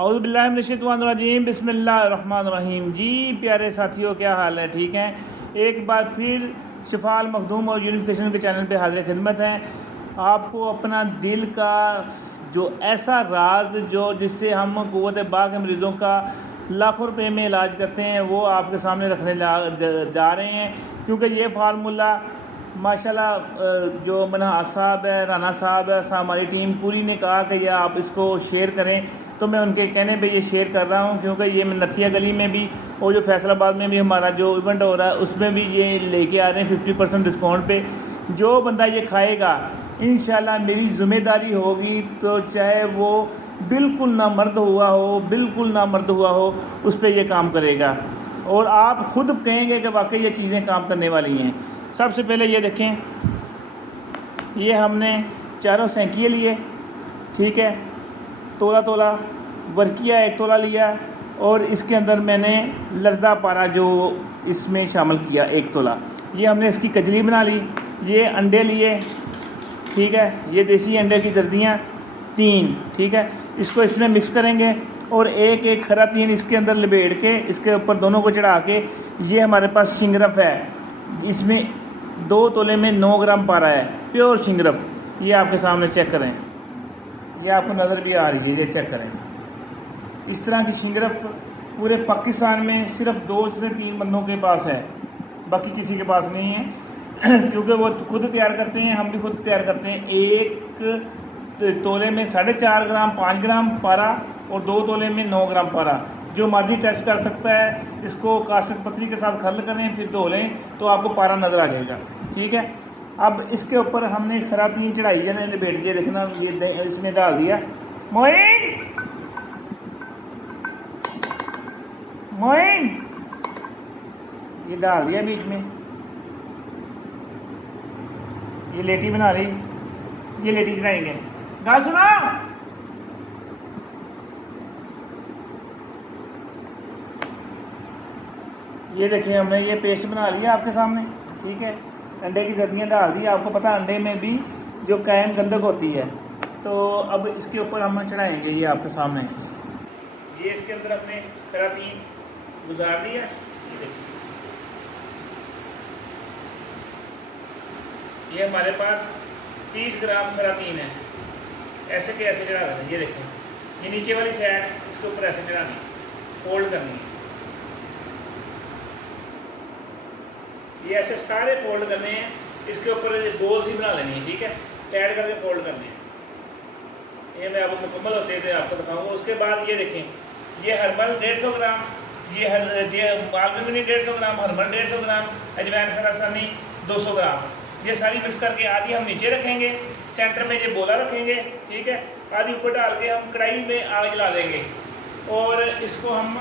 औज़ुबिल्लाहिमिनश्शैतानिर्रजीम बिस्मिल्लाहिर्रहमानिर्रहीम। जी प्यारे साथियों, क्या हाल है? ठीक हैं। एक बार फिर शफ़ाल मखदूम और यूनिफिकेशन के चैनल पे हाज़िर खिदमत हैं। आपको अपना दिल का जो ऐसा राज जिससे हम क़ुव्वत बा के मरीज़ों का लाखों रुपए में इलाज करते हैं, वो आपके सामने रखने जा रहे हैं। क्योंकि ये फार्मूला माशाल्लाह जो मनहास साहब है, राना साहब है, हमारी टीम पूरी ने कहा कि यह आप इसको शेयर करें, तो मैं उनके कहने पे ये शेयर कर रहा हूँ। क्योंकि ये नथिया गली में भी और जो फैसलाबाद में भी हमारा जो इवेंट हो रहा है उसमें भी ये लेके आ रहे हैं 50% डिस्काउंट पे। जो बंदा ये खाएगा इंशाल्लाह मेरी ज़िम्मेदारी होगी, तो चाहे वो बिल्कुल ना मर्द हुआ हो उस पर यह काम करेगा और आप ख़ुद कहेंगे कि वाकई ये चीज़ें काम करने वाली हैं। सबसे पहले ये देखें, ये हमने चारों सैंकिए लिए, ठीक है, तोला वर्किया 1 तोला लिया और इसके अंदर मैंने लर्जा पारा जो इसमें शामिल किया 1 तोला। ये हमने इसकी कजली बना ली। ये अंडे लिए, ठीक है, ये देसी अंडे की जर्दियाँ 3, ठीक है, इसको इसमें मिक्स करेंगे और एक खरा 3 इसके अंदर लपेट के इसके ऊपर दोनों को चढ़ा के, ये हमारे पास शिंगरफ है, इसमें 2 तोले में 9 ग्राम पारा है, प्योर शिंगरफ। ये आपके सामने चेक करें, ये आपको नज़र भी आ रही है, ये चेक करें। इस तरह की शिंगरफ पूरे पाकिस्तान में सिर्फ 2 से 3 बंदों के पास है, बाकी किसी के पास नहीं है। क्योंकि वो खुद तैयार करते हैं, हम भी खुद तैयार करते हैं। 1 तोले में 4.5 ग्राम 5 ग्राम पारा और 2 तोले में 9 ग्राम पारा। जो मर्जी टेस्ट कर सकता है। इसको कास्टिक पत्थरी के साथ खल करें, फिर धो लें तो आपको पारा नज़र आ जाएगा, ठीक है। अब इसके ऊपर हमने खरा 3 चढ़ाई जाने लपेट के रखना, ये इसमें डाल दिया। मोइन ये डाल दिया बीच में, ये लेटी बना रही, ये लेटी चढ़ाएंगे। गाल सुना, ये देखिए हमने ये पेस्ट बना लिया आपके सामने, ठीक है। अंडे की जर्दियाँ डाल दी, आपको पता अंडे में भी जो कैम गंदक होती है। तो अब इसके ऊपर हम चढ़ाएंगे, ये आपके सामने ये इसके अंदर अपने करातीन गुजार दिया। ये हमारे पास 30 ग्राम करातीन है, ऐसे के ऐसे चढ़ा देना। ये देखें, ये नीचे वाली साइड इसके ऊपर ऐसे चढ़ानी, फोल्ड करनी है, ये ऐसे सारे फोल्ड करने हैं। इसके ऊपर गोल सी बना लेनी है, ठीक है, टाइट करके फोल्ड करने हैं। ये मैं आपको मुकम्मल होते थे आपको दिखाऊंगा। उसके बाद ये देखें, ये हर्बल 150 ग्राम, ये मालगंगनी 150 ग्राम, हर्बल 150 ग्राम, अजवैन खरासानी 200 ग्राम। ये सारी मिक्स करके आधी हम नीचे रखेंगे, सेंटर में ये बोला रखेंगे, ठीक है, आधी ऊपर डाल के हम कढ़ाई में आग जला देंगे और इसको हम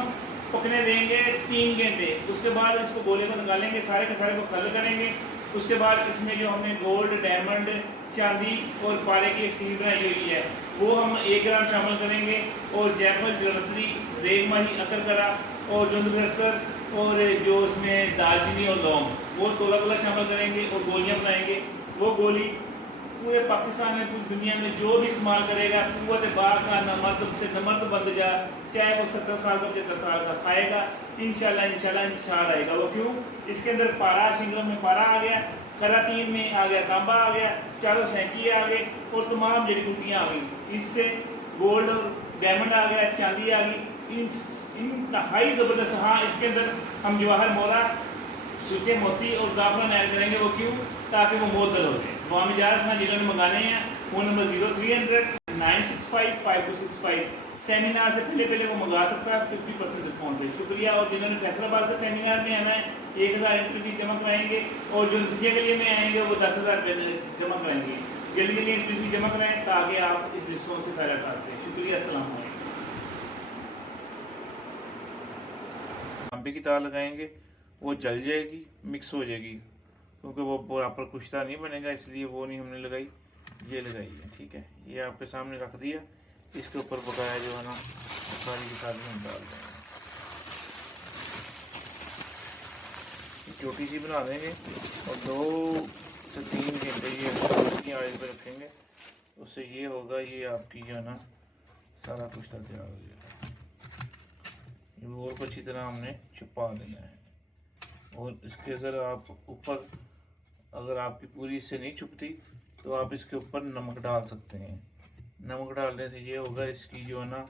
पकने देंगे 3 घंटे। उसके बाद इसको गोले को निकालेंगे, सारे के सारे को खल करेंगे। उसके बाद इसमें जो हमने गोल्ड, डायमंड, चांदी और पारे की एक सील बनाई हुई है वो हम 1 ग्राम शामिल करेंगे और जयफल, जलत्री, रेगमाही, अकरकरा और जुंदगसर और जो उसमें दालचीनी और लौंग वो तोला शामिल करेंगे और गोलियाँ बनाएंगे। वो गोली पूरे पाकिस्तान में, पूरी दुनिया में जो भी इस्तेमाल करेगा क़ुव्वत बा का नमर्द से नमर्द बन जा, चाहे वो 70 साल का 75 साल का खाएगा, इंशाल्लाह निशान आएगा। वो क्यों? इसके अंदर पारा, शिंगरम में पारा आ गया, करातीन में आ गया, तांबा आ गया, चारों सैंकिए आ गए और तमाम जड़ी बूटियाँ आ गई। इससे गोल्ड और डायमंड आ गया, चांदी आ गई, इंतहाई ज़बरदस्त। हाँ, इसके अंदर हम जवाहर मोरा, सूचे मोती और ज़ाफ़रान ऐड करेंगे। वो क्यों? ताकि वो मोतल हो जाए। वो हमें ज़्यादा अपना जिन्होंने मंगाने हैं फ़ोन नंबर 0300 965 5265। सेमिनार से पहले वो मंगा सकता है 50% डिस्काउंट पे। शुक्रिया। और जिन्होंने फैसलाबाद के सेमिनार में आना है 1000 एंट्री फीस जमा कराएंगे और जो नथिया के लिए में आएंगे वो 10,000 जमा कराएंगे। जल्दी एंट्री फीस जमा कराएँ ताकि आप इस डिस्काउंट से फ़ायदा उठा सकें। शुक्रिया। अस्सलाम वालेकुम। तांबे की तार लगाएंगे, वो जल जाएगी, मिक्स हो जाएगी, क्योंकि वो प्रॉपर कुश्ता नहीं बनेगा, इसलिए वो नहीं हमने लगाई, ये लगाई है, ठीक है। ये आपके सामने रख दिया, इसके ऊपर पकाया जो है ना सारी की सारी हम डाल देंगे। छोटी सी बना देंगे और 2 से 3 घंटे ये रोटी आड़े पे रखेंगे। उससे ये होगा, ये आपकी जो है ना सारा कुश्ता तैयार हो जाएगा। फ्लोर को अच्छी तरह हमने छुपा देना है। और इसके अगर आप ऊपर, अगर आपकी पूरी इससे नहीं छुपती तो आप इसके ऊपर नमक डाल सकते हैं। नमक डालने से ये होगा इसकी जो है ना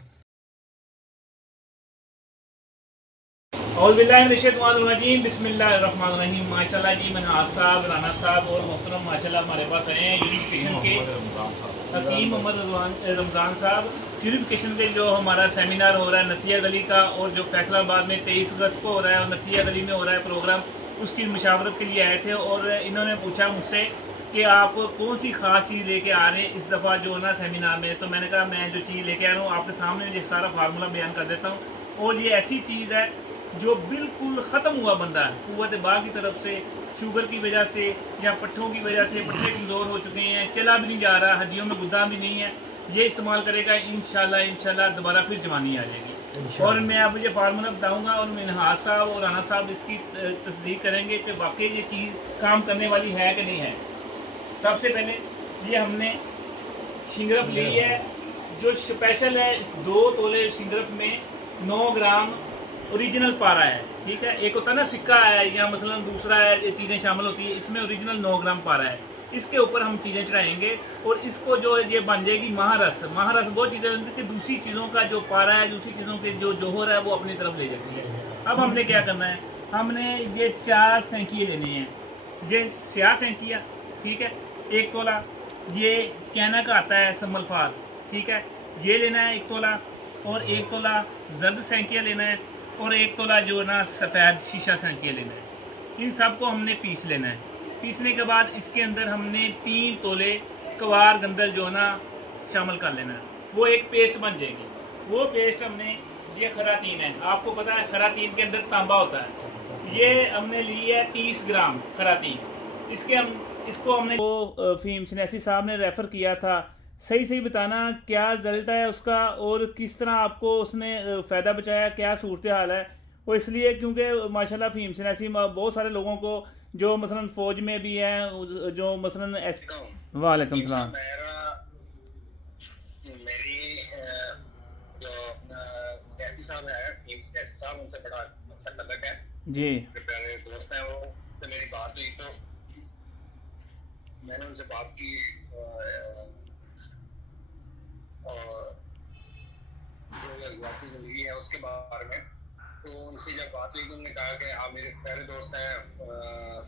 बिस्मिल्लाहिर्रहमानिर्रहीम। माशाल्लाह जी मनहाज साहब, राना साहब और मोहतरम माशाल्लाह हमारे पास आए हैं यूनिफिकेशन के हकीम मोहम्मद रमज़ान साहब। यूनिफिकेशन के जो हमारा सेमिनार हो रहा है नथिया गली का, और जो फैसलाबाद में 23 अगस्त को हो रहा है और नथिया गली में हो रहा है प्रोग्राम, उसकी मुशावरत के लिए आए थे। और इन्होंने पूछा मुझसे कि आप कौन सी ख़ास चीज़ लेके आ रहे हैं इस दफ़ा जो है ना सेमिनार में। तो मैंने कहा मैं जो चीज़ लेके आ रहा हूँ आपके सामने ये सारा फार्मूला बयान कर देता हूँ। और ये ऐसी चीज़ है जो बिल्कुल ख़त्म हुआ बंदा है कुव्वत बाग की तरफ से, शुगर की वजह से या पट्ठों की वजह से पट्टे कमज़ोर हो चुके हैं, चला भी नहीं जा रहा, हड्डियों में गुद्दा भी नहीं है, ये इस्तेमाल करेगा इंशाल्लाह दोबारा फिर जवानी आ जाएगी। और मैं अब ये फार्मूला बताऊंगा और मिनहाज साहब और राना साहब इसकी तस्दीक करेंगे कि वाकई ये चीज़ काम करने वाली है कि नहीं है। सबसे पहले ये हमने शिंगरफ ली है जो स्पेशल है। इस 2 तोले शिंगरफ में 9 ग्राम ओरिजिनल पारा है, ठीक है। एक होता है ना सिक्का है या मसलन दूसरा है, ये चीज़ें शामिल होती है, इसमें ओरिजिनल 9 ग्राम पारा है। इसके ऊपर हम चीज़ें चढ़ाएंगे और इसको जो ये बन जाएगी महारस। महारस वो चीज़ें होती है कि दूसरी चीज़ों का जो पारा है, दूसरी चीज़ों के जो जोहर है वो अपनी तरफ ले जाती है। अब हमने क्या करना है, हमने ये 4 सैंकिए लेने हैं। ये स्याह सैंकिया, ठीक है, 1 तोला। ये चाइना का आता है सम्मलफार, ठीक है, ये लेना है 1 तोला। और 1 तोला जर्द सैंकिया लेना है और 1 तोला जो है ना सफ़ेद शीशा सैंकिया लेना है। इन सब को हमने पीस लेना है। पीसने के बाद इसके अंदर हमने 3 तोले कवार गंदल जो है ना शामिल कर लेना है, वो एक पेस्ट बन जाएगी। वो पेस्ट हमने, ये खरातीन है, आपको पता है खरातीन के अंदर तांबा होता है, ये हमने ली है 30 ग्राम खरातीन। इसको हमने वो फीम सनैसी साहब ने रेफ़र किया था। सही बताना क्या रिजल्ट है उसका और किस तरह आपको उसने फ़ायदा बचाया, क्या सूरत हाल है। वो इसलिए क्योंकि माशाल्लाह फ़ीम सनैसी बहुत सारे लोगों को जो मसलन फ़ौज में भी हैं, जो मसलन वालेकुम सलाम। मेरी जो सनैसी साहब है, सनैसी साहब, उनसे बड़ा अच्छा तल्लुक है जी, प्यारे दोस्त हैं वो। तो मेरी बात हुई तो मैंने उनसे बात की और जो अगवाती ज़िंदगी है उसके बारे में। तो उनसे जब बात हुई तो उन्होंने कहा कि आप मेरे प्यारे दोस्त हैं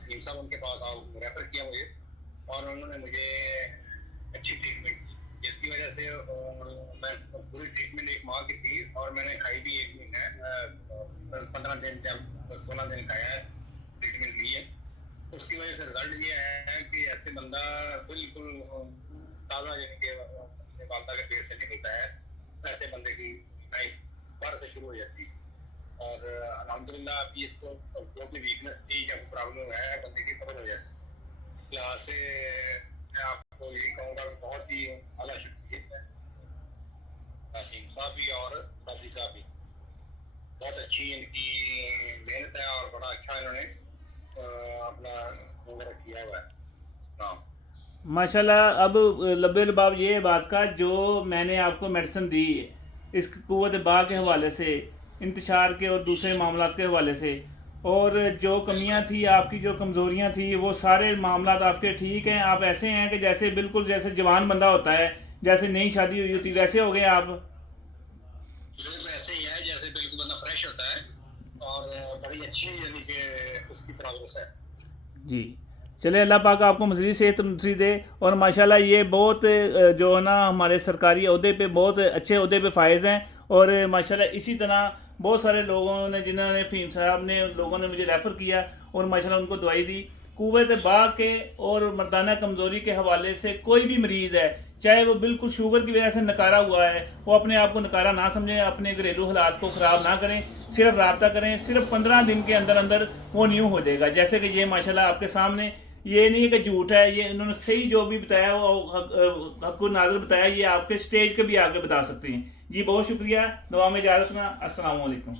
फहीम साहब, उनके पास आप रेफ़र किया मुझे और उन्होंने मुझे अच्छी ट्रीटमेंट की, जिसकी वजह से मैं पूरी ट्रीटमेंट 1 माह की थी और मैंने खाई भी 1 महीने 15 दिन 16 दिन खाया है, ट्रीटमेंट ली है। उसकी वजह से रिजल्ट ये है कि ऐसे बंदा बिल्कुल ताज़ा यानी कि वालदा के पेट से निकलता है, ऐसे बंदे की लाइफ दोबारा से शुरू हो जाती है। और अल्हम्दुलिल्लाह अभी इसको जो भी वीकनेस थी या प्रॉब्लम है बंदे की खबर हो जाती है। लिहाज से मैं आपको यही कहूँगा कि बहुत ही आला शख्सियत है हकीम साहब भी और साथी साहब भी। बहुत अच्छी इनकी मेहनत है और बड़ा अच्छा इन्होंने अपना वगैरह किया हुआ है। माशाल्लाह। अब लब्बे लबाब ये बात का जो मैंने आपको मेडिसिन दी इस कुव्वत बाग के हवाले से, इंतशार के और दूसरे मामलात के हवाले से, और जो कमियां थी आपकी, जो कमज़ोरियां थी, वो सारे मामलात आपके ठीक हैं। आप ऐसे हैं कि जैसे बिल्कुल जैसे जवान बंदा होता है, जैसे नई शादी हुई होती, वैसे हो गए आप। बिल्कुल ऐसे ही है जैसे बिल्कुल बंदा फ्रेश होता है और बड़ी अच्छी यानी कि उसकी प्रोग्रेस है जी। चले अल्लाह पाक आपको मज़ीद सेहत नसीब दे। और माशाल्लाह ये बहुत जो है ना हमारे सरकारी अहदे पे, बहुत अच्छे अहदे पे फायज़ हैं। और माशाल्लाह इसी तरह बहुत सारे लोगों ने, जिन्होंने फ़हीम साहब ने, लोगों ने मुझे रेफ़र किया और माशाल्लाह उनको दवाई दी। कुव्वत बाग के और मर्दाना कमज़ोरी के हवाले से कोई भी मरीज़ है, चाहे वो बिल्कुल शुगर की वजह से नकारा हुआ है, वो अपने आप को नकारा ना समझें, अपने घरेलू हालात को ख़राब ना करें, सिर्फ रब्ता करें। सिर्फ 15 दिन के अंदर अंदर वो न्यू हो जाएगा। जैसे कि ये माशाल्लाह आपके सामने, ये नहीं है कि झूठ है, ये इन्होंने सही जो भी बताया वो हक़ नाज़िर बताया, ये आपके स्टेज के भी आगे बता सकते हैं। जी बहुत शुक्रिया, दुआ में याद रखना। अस्सलाम वालेकुम।